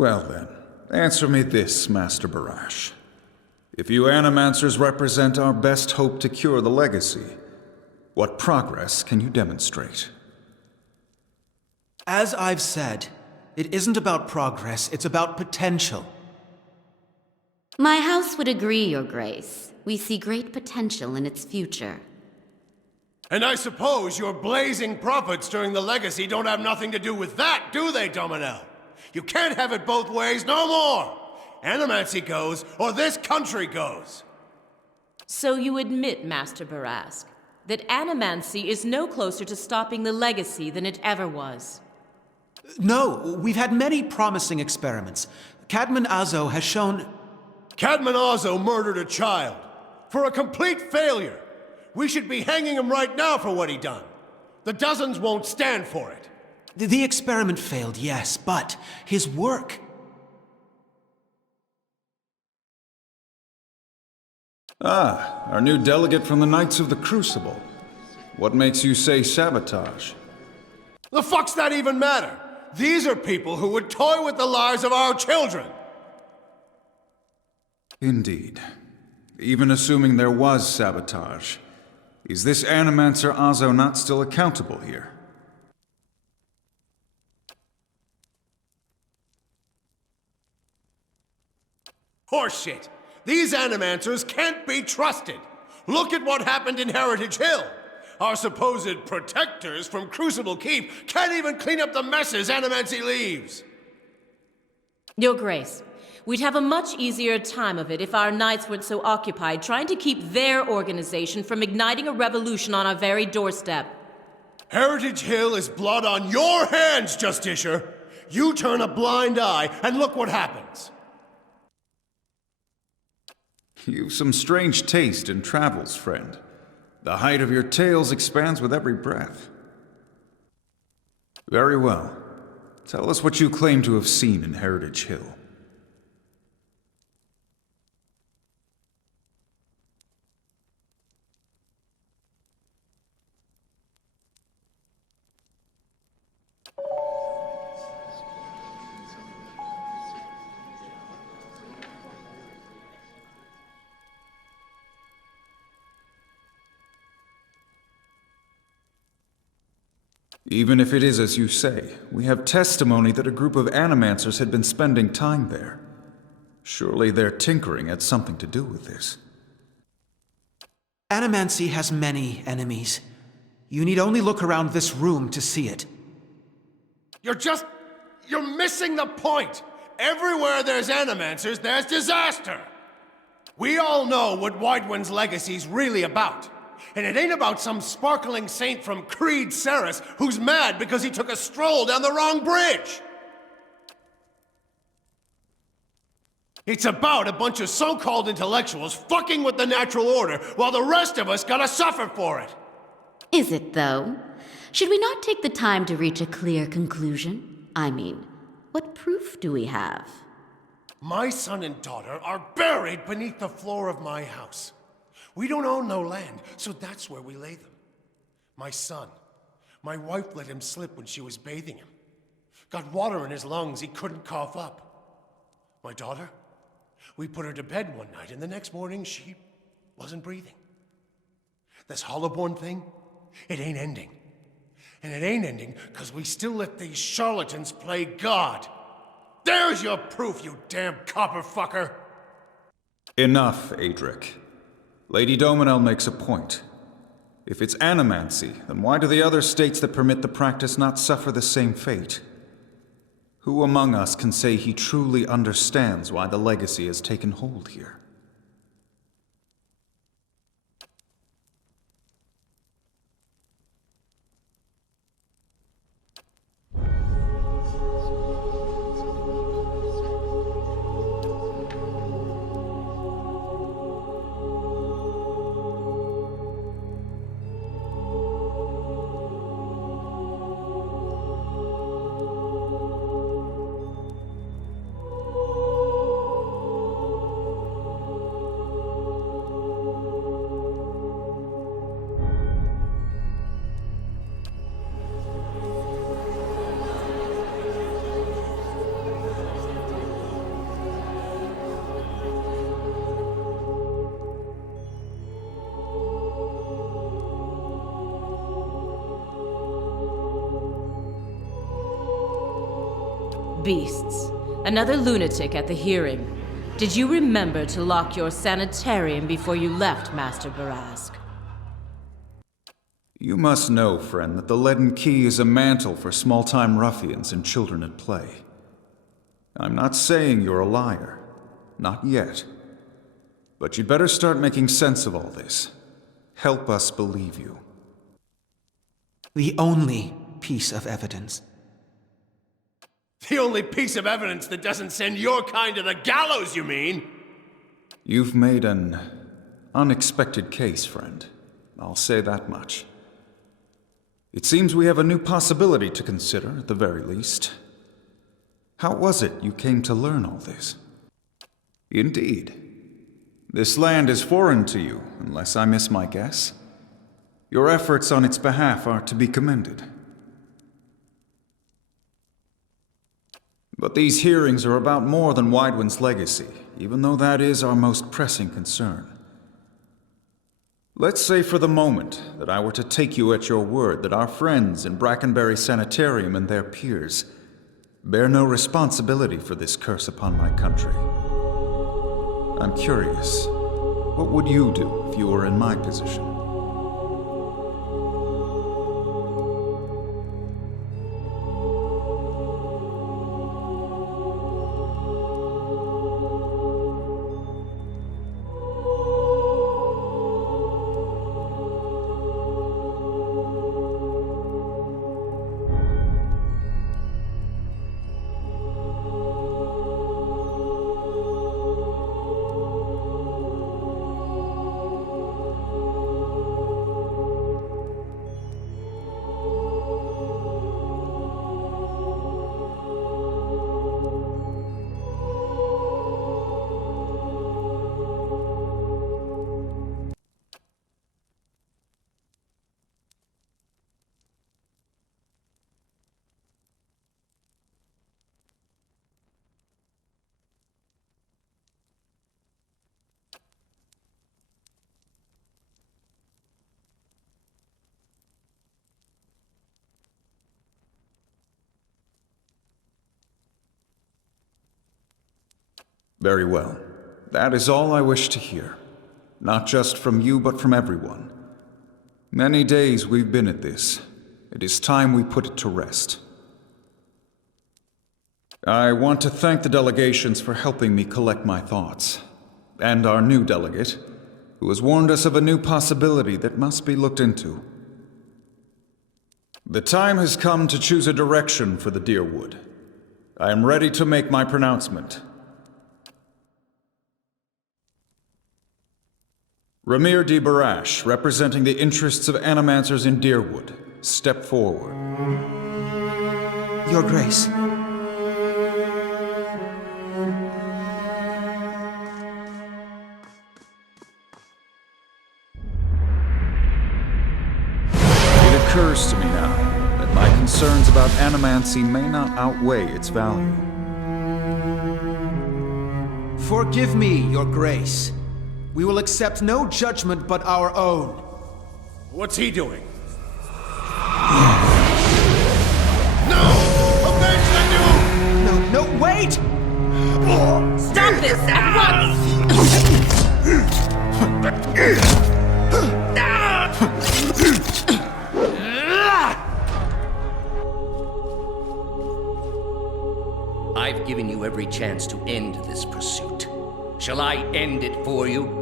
Well then, answer me this, Master Barash. If you Animancers represent our best hope to cure the legacy, what progress can you demonstrate? As I've said, it isn't about progress, it's about potential. My house would agree, Your Grace. We see great potential in its future. And I suppose your blazing profits during the legacy don't have nothing to do with that, do they, Dominel? You can't have it both ways no more! Animancy goes, or this country goes! So you admit, Master Barask, that Animancy is no closer to stopping the legacy than it ever was? No, we've had many promising experiments. Cadman Azo has shown... Cadman Azo murdered a child. For a complete failure. We should be hanging him right now for what he done. The dozens won't stand for it. The experiment failed, yes, but his work... Ah, our new delegate from the Knights of the Crucible. What makes you say sabotage? The fuck's that even matter? These are people who would toy with the lives of our children! Indeed. Even assuming there was sabotage, is this Animancer Azo not still accountable here? Horseshit! These Animancers can't be trusted! Look at what happened in Heritage Hill! Our supposed protectors from Crucible Keep can't even clean up the messes Animancy leaves! Your Grace, we'd have a much easier time of it if our knights weren't so occupied trying to keep their organization from igniting a revolution on our very doorstep. Heritage Hill is blood on your hands, Justiciar! You turn a blind eye and look what happens! You've some strange taste in travels, friend. The height of your tales expands with every breath. Very well. Tell us what you claim to have seen in Heritage Hill. Even if it is as you say, we have testimony that a group of Animancers had been spending time there. Surely their tinkering had something to do with this. Animancy has many enemies. You need only look around this room to see it. You're missing the point! Everywhere there's Animancers, there's disaster! We all know what Widewind's legacy's really about. And it ain't about some sparkling saint from Creed Ceres who's mad because he took a stroll down the wrong bridge! It's about a bunch of so-called intellectuals fucking with the natural order while the rest of us gotta suffer for it! Is it, though? Should we not take the time to reach a clear conclusion? I mean, what proof do we have? My son and daughter are buried beneath the floor of my house. We don't own no land, so that's where we lay them. My son. My wife let him slip when she was bathing him. Got water in his lungs he couldn't cough up. My daughter? We put her to bed one night, and the next morning she wasn't breathing. This Hollowborn thing, it ain't ending. And it ain't ending because we still let these charlatans play God. There's your proof, you damn copper fucker! Enough, Adric. Lady Dominel makes a point. If it's Animancy, then why do the other states that permit the practice not suffer the same fate? Who among us can say he truly understands why the legacy has taken hold here? Beasts. Another lunatic at the hearing. Did you remember to lock your sanitarium before you left, Master Barask? You must know, friend, that the Leaden Key is a mantle for small-time ruffians and children at play. I'm not saying you're a liar. Not yet. But you'd better start making sense of all this. Help us believe you. The only piece of evidence. The only piece of evidence that doesn't send your kind to the gallows, you mean? You've made an unexpected case, friend. I'll say that much. It seems we have a new possibility to consider, at the very least. How was it you came to learn all this? Indeed. This land is foreign to you, unless I miss my guess. Your efforts on its behalf are to be commended. But these hearings are about more than Widewind's legacy, even though that is our most pressing concern. Let's say for the moment that I were to take you at your word that our friends in Brackenbury Sanitarium and their peers bear no responsibility for this curse upon my country. I'm curious, what would you do if you were in my position? Very well. That is all I wish to hear. Not just from you, but from everyone. Many days we've been at this. It is time we put it to rest. I want to thank the delegations for helping me collect my thoughts, and our new delegate, who has warned us of a new possibility that must be looked into. The time has come to choose a direction for the Deerwood. I am ready to make my pronouncement. Ramir D. Barash, representing the interests of Animancers in Deerwood, step forward. Your Grace. It occurs to me now that my concerns about animancy may not outweigh its value. Forgive me, Your Grace. We will accept no judgment but our own. What's he doing? No! Avenge the new! No, wait! Stop this at once! I've given you every chance to end this pursuit. Shall I end it for you?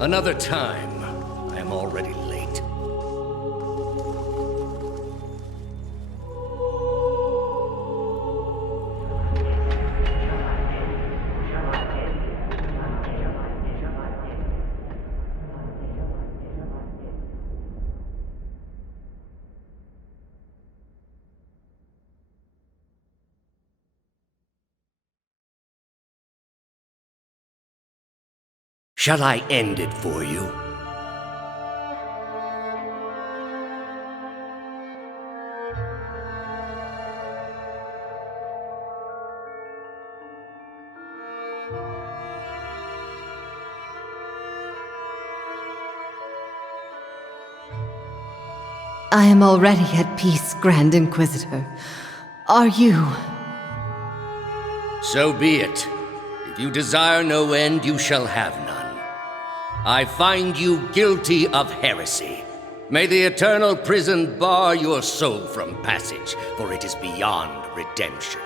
Another time. I am already late. Shall I end it for you? I am already at peace, Grand Inquisitor. Are you? So be it. If you desire no end, you shall have none. I find you guilty of heresy. May the eternal prison bar your soul from passage, for it is beyond redemption.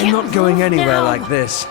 I'm not going anywhere like this.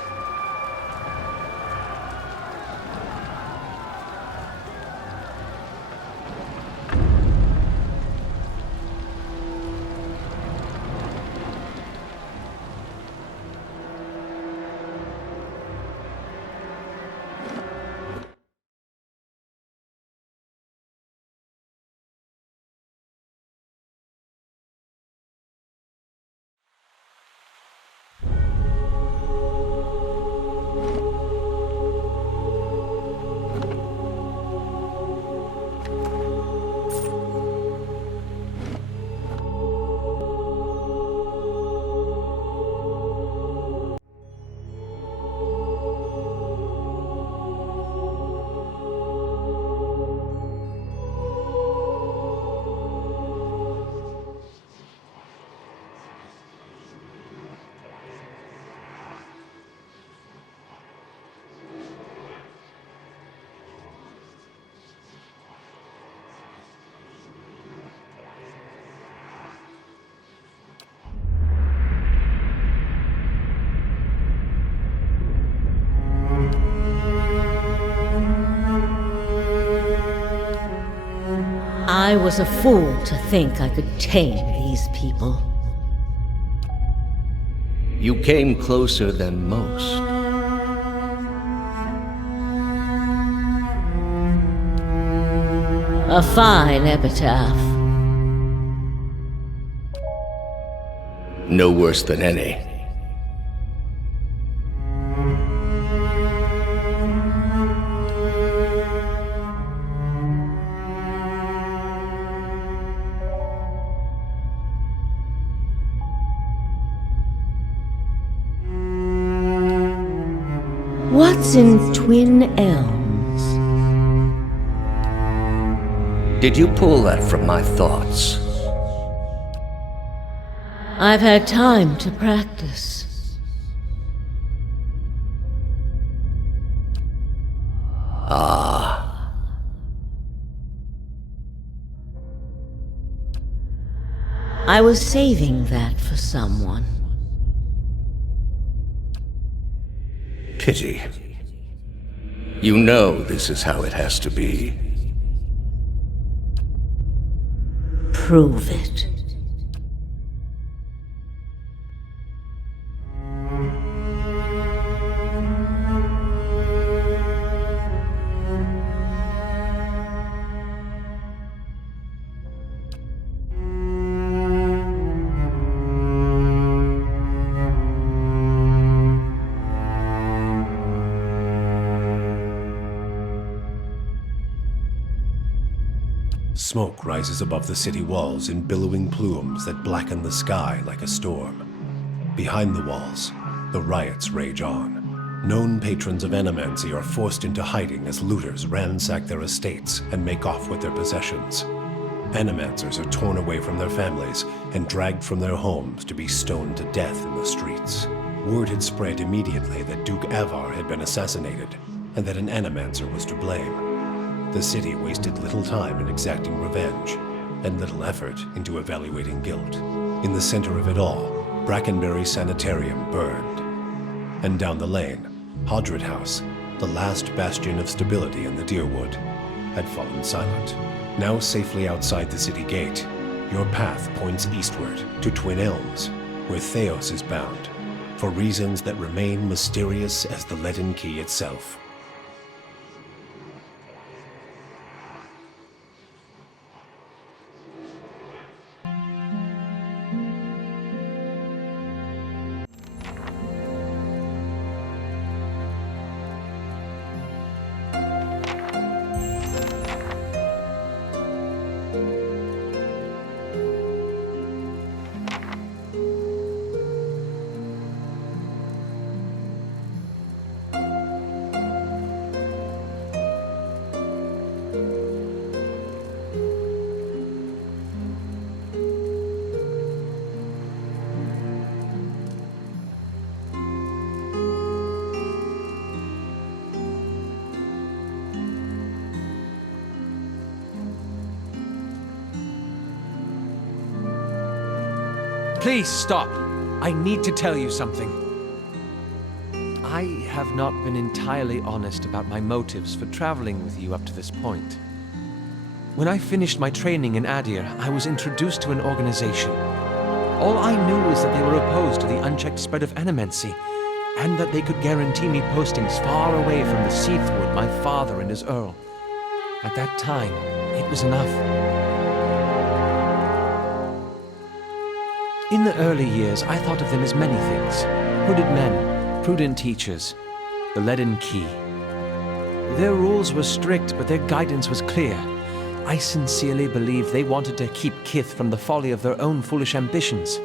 I was a fool to think I could tame these people. You came closer than most. A fine epitaph. No worse than any. What's in Twin Elms? Did you pull that from my thoughts? I've had time to practice. I was saving that for someone. Pity. You know this is how it has to be. Prove it. Smoke rises above the city walls in billowing plumes that blacken the sky like a storm. Behind the walls, the riots rage on. Known patrons of Animancy are forced into hiding as looters ransack their estates and make off with their possessions. Animancers are torn away from their families and dragged from their homes to be stoned to death in the streets. Word had spread immediately that Duke Avar had been assassinated, and that an Animancer was to blame. The city wasted little time in exacting revenge, and little effort into evaluating guilt. In the center of it all, Brackenbury Sanitarium burned. And down the lane, Hodred House, the last bastion of stability in the Deerwood, had fallen silent. Now safely outside the city gate, your path points eastward to Twin Elms, where Theos is bound, for reasons that remain mysterious as the Leaden Key itself. Please stop. I need to tell you something. I have not been entirely honest about my motives for traveling with you up to this point. When I finished my training in Adir, I was introduced to an organization. All I knew was that they were opposed to the unchecked spread of Animancy, and that they could guarantee me postings far away from the Seathwood my father and his Earl. At that time, it was enough. In the early years, I thought of them as many things. Hooded men, prudent teachers, the Leaden Key. Their rules were strict, but their guidance was clear. I sincerely believed they wanted to keep Kith from the folly of their own foolish ambitions.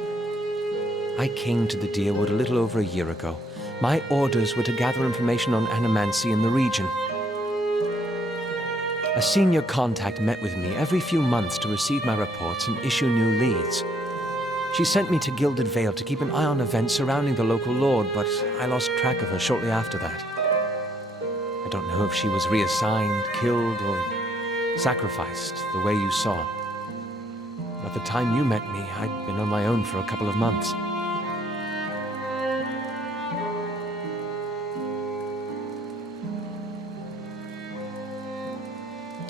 I came to the Deerwood a little over a year ago. My orders were to gather information on Animancy in the region. A senior contact met with me every few months to receive my reports and issue new leads. She sent me to Gilded Vale to keep an eye on events surrounding the local lord, but I lost track of her shortly after that. I don't know if she was reassigned, killed, or sacrificed the way you saw. At the time you met me, I'd been on my own for a couple of months.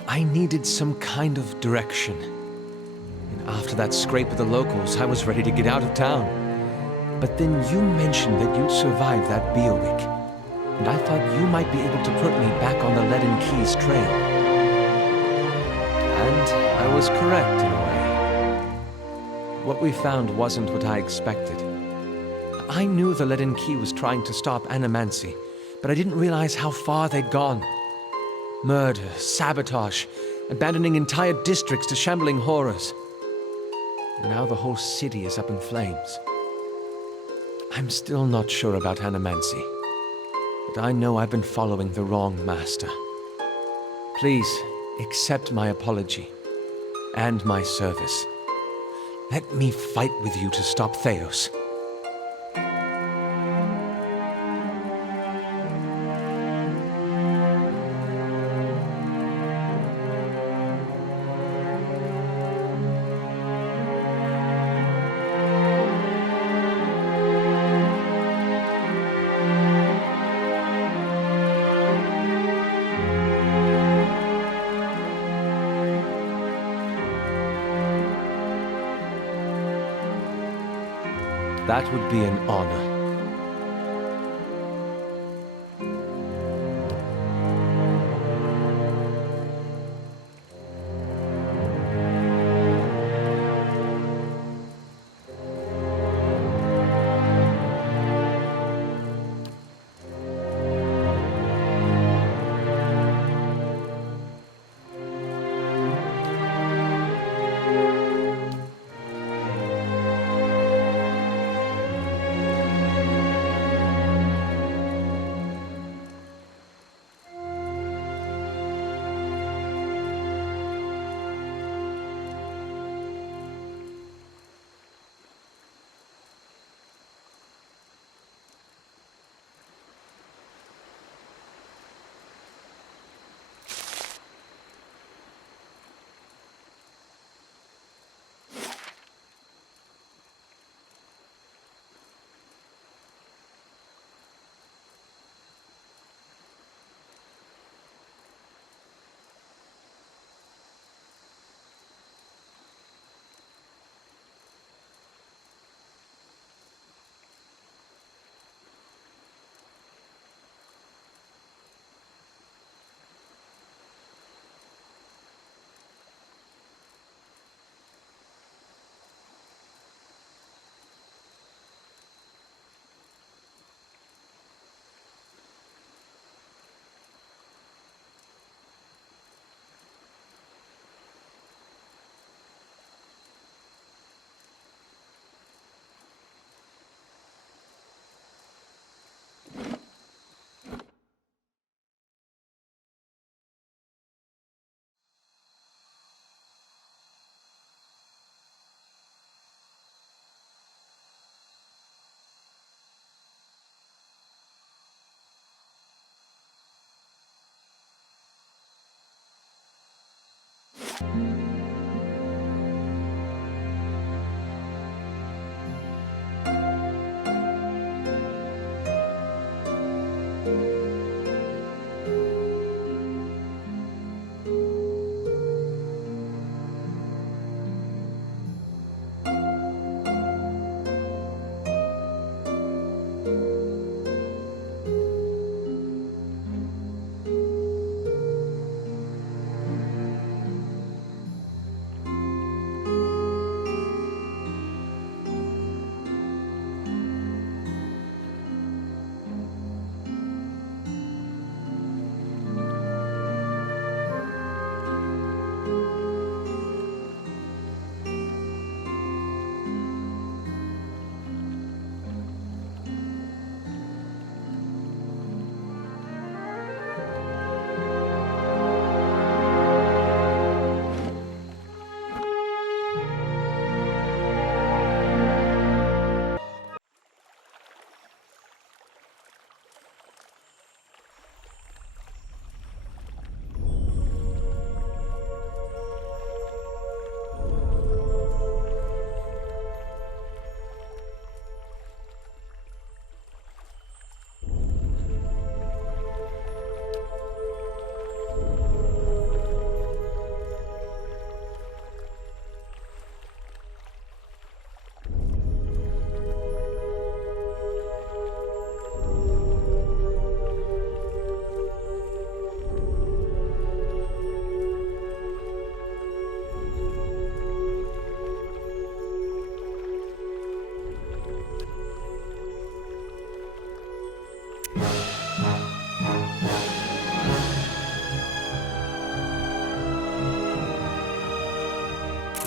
I needed some kind of direction. And after that scrape with the locals, I was ready to get out of town. But then you mentioned that you'd survived that Beowulf, and I thought you might be able to put me back on the Leaden Key's trail. And I was correct in a way. What we found wasn't what I expected. I knew the Leaden Key was trying to stop Animancy, but I didn't realize how far they'd gone. Murder, sabotage, abandoning entire districts to shambling horrors. And now the whole city is up in flames. I'm still not sure about Animancy, but I know I've been following the wrong master. Please, accept my apology and my service. Let me fight with you to stop Theos. That would be an honor.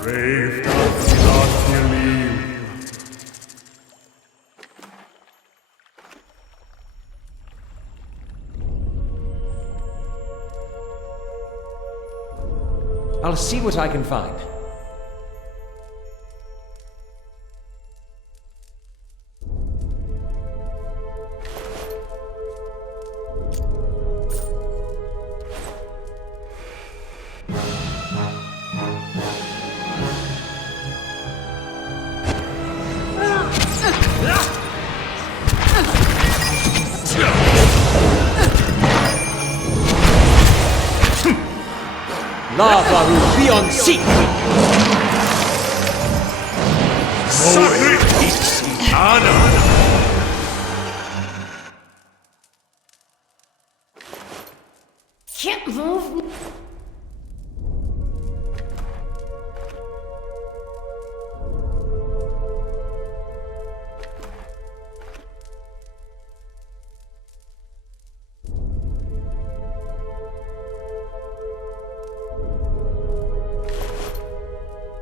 Brave doth not believe. I'll see what I can find. Lavaru beyond seek! Can't move.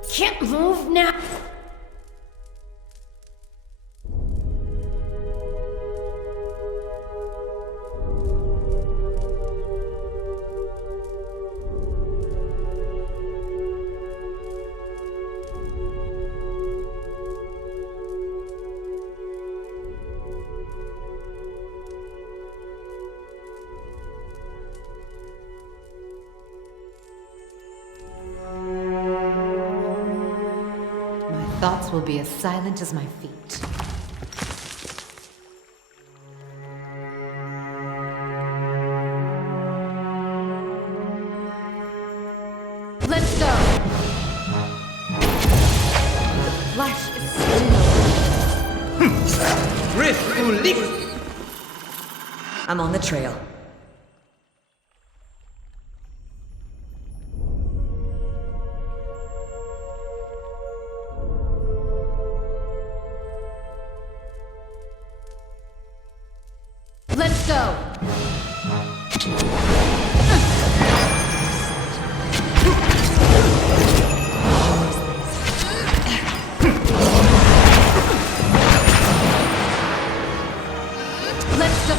Can't move now. Thoughts will be as silent as my feet. Let's go! The flesh is still... I'm on the trail. Let's go! Let's go!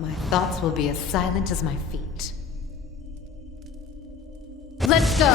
My thoughts will be as silent as my feet. Let's go!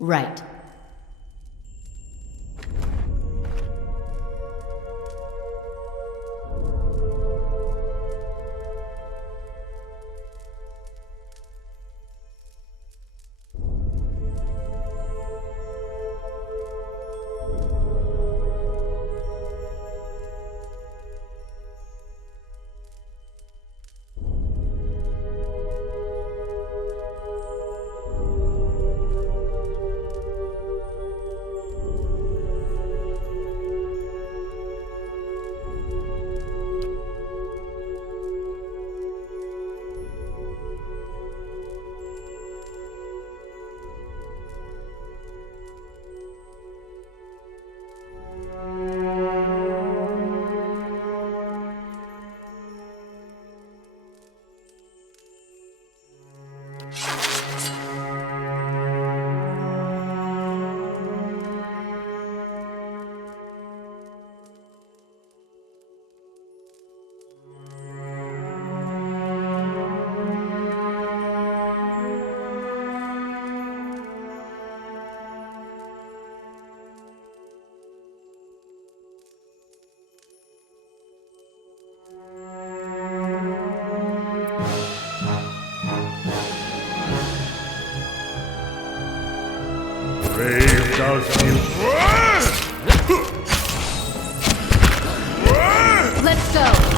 Right. Brave thou Let's go!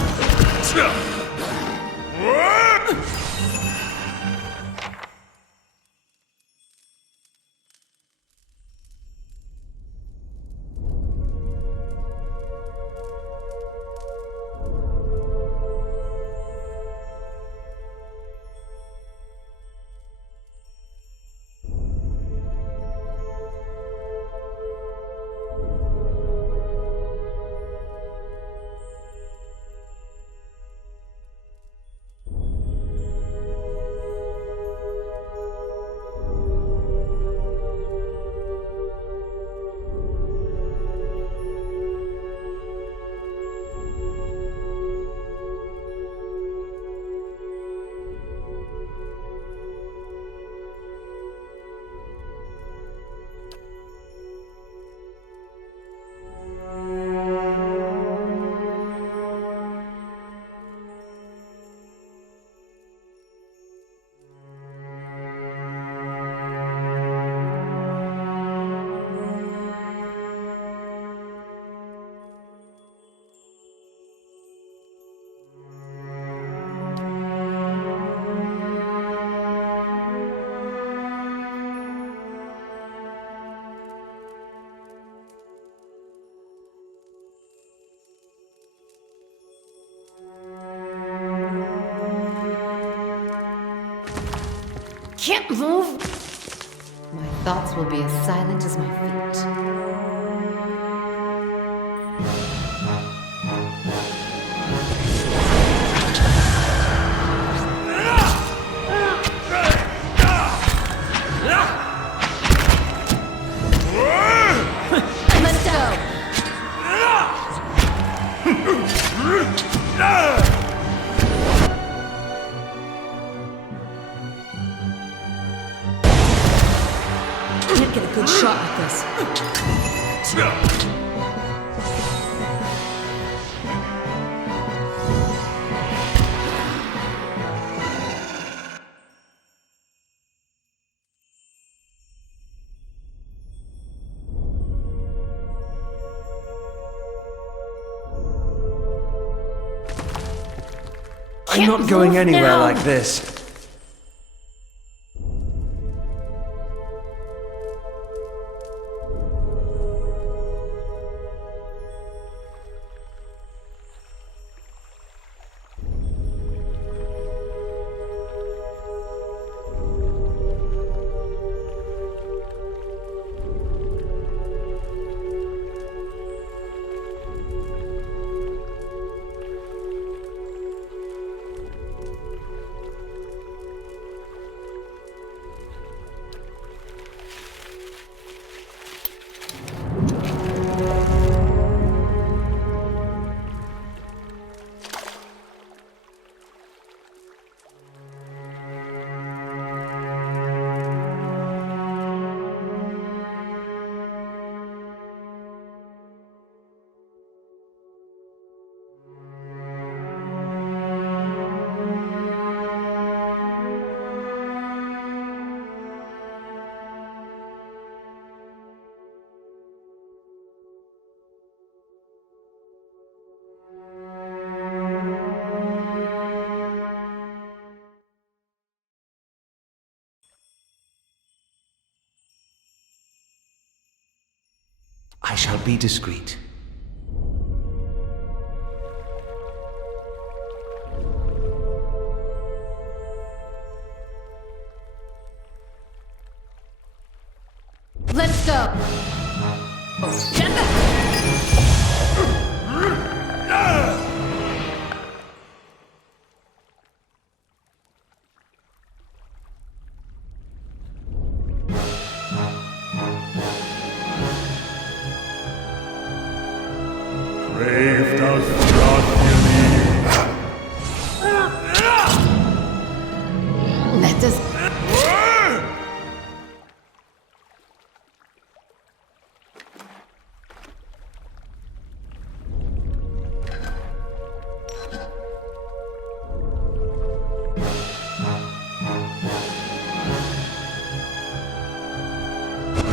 Can't move! My thoughts will be as silent as my feet. Let's go! Can't get a good shot at this. I'm not going anywhere like this. I shall be discreet. Let's go! Brave does not believe. Let us...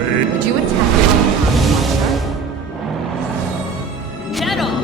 Would you attack your own house, Monster? Get on!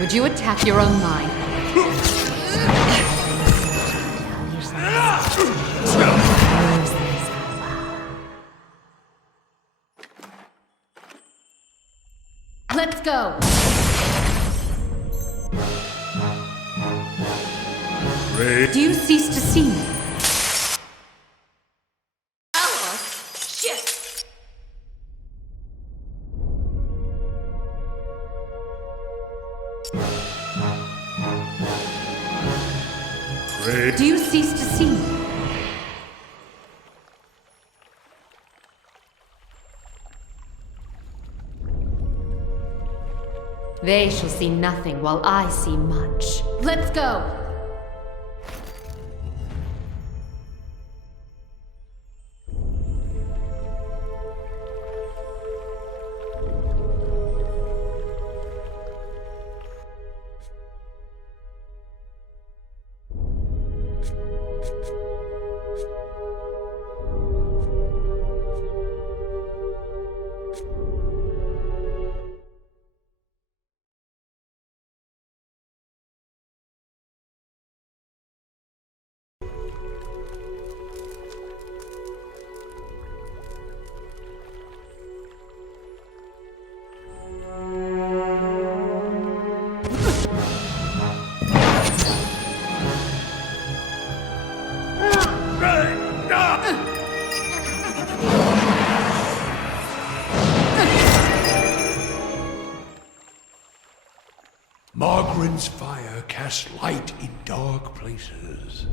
Would you attack your own line? Let's go! Do you cease to see me? Shit! Do you cease to see me? They shall see nothing while I see much. Let's go! Margren's fire casts light in dark places.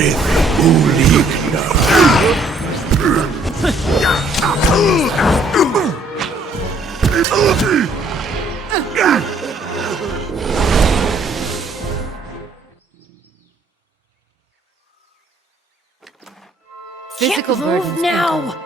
Orith Uligna. Physical burdens now.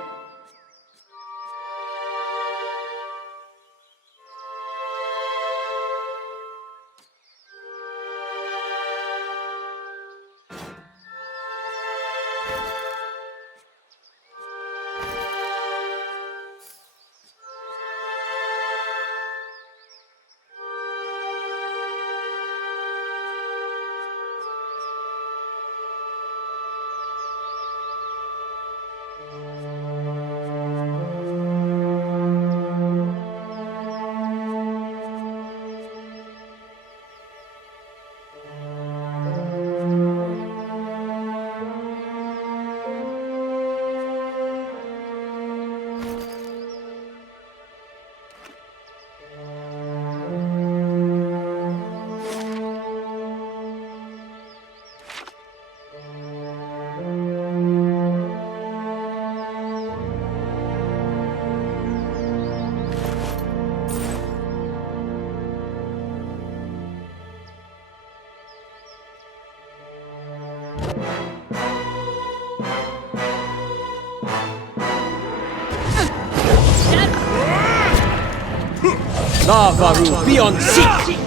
Lavaru, be on seat!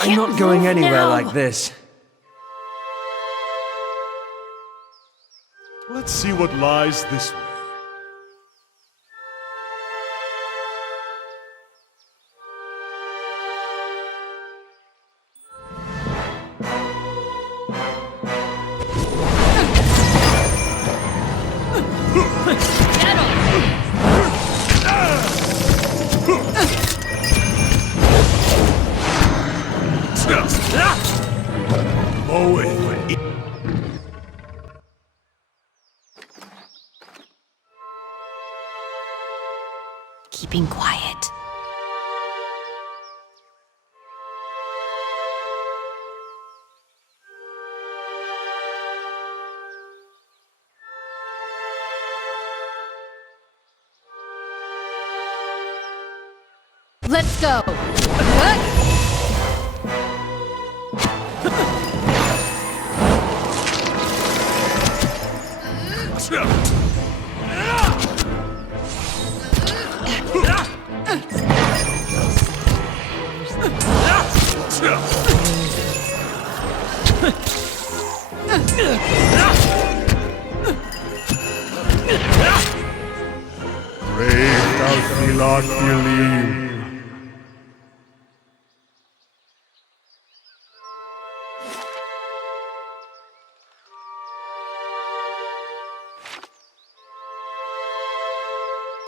I'm not going anywhere like this. Let's see what lies this way. Keeping quiet. Let's go. Brave Dalfilakilim.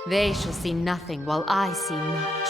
They shall see nothing while I see much.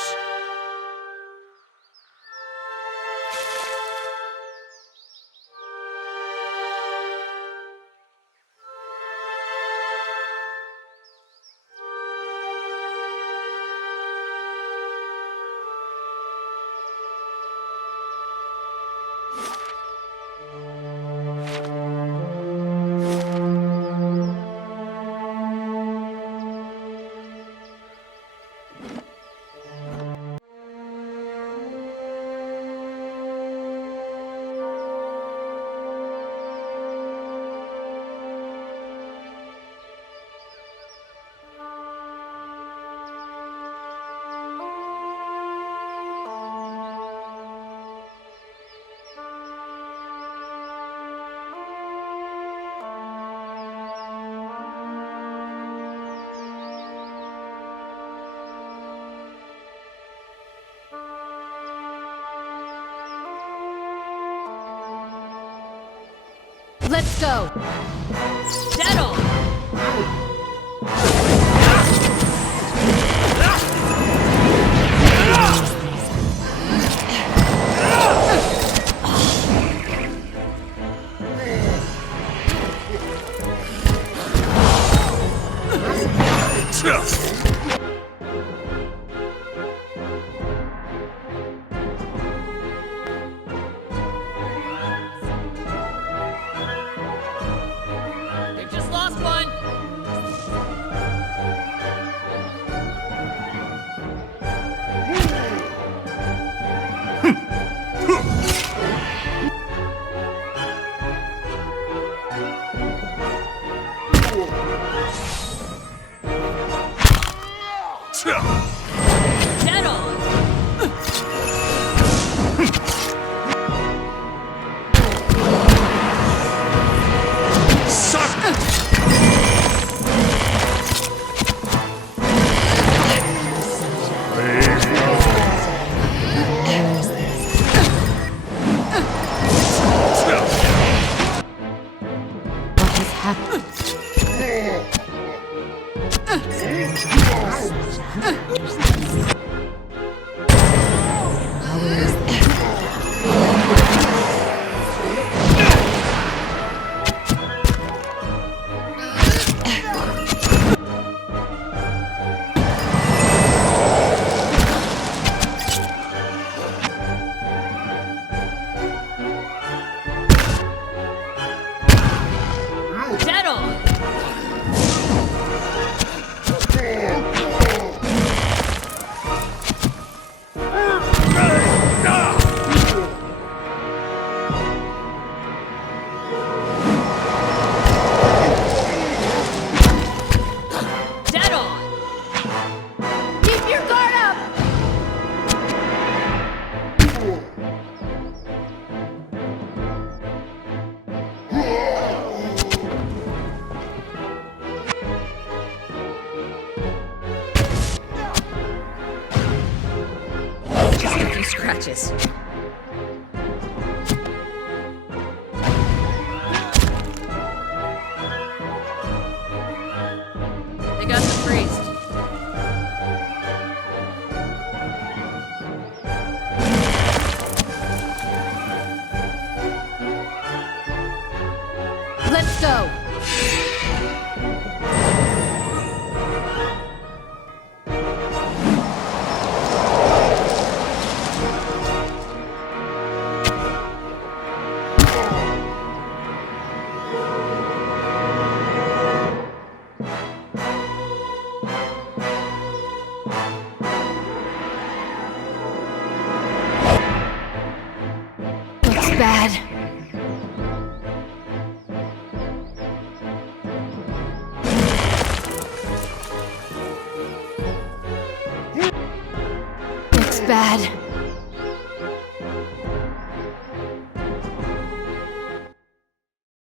Let's go. Settle. They've just lost one! Dead on! What has happened? Dead on! Dead on! Keep your guard up! Just a few scratches. They got the priest. Let's go! Looks bad. Looks bad.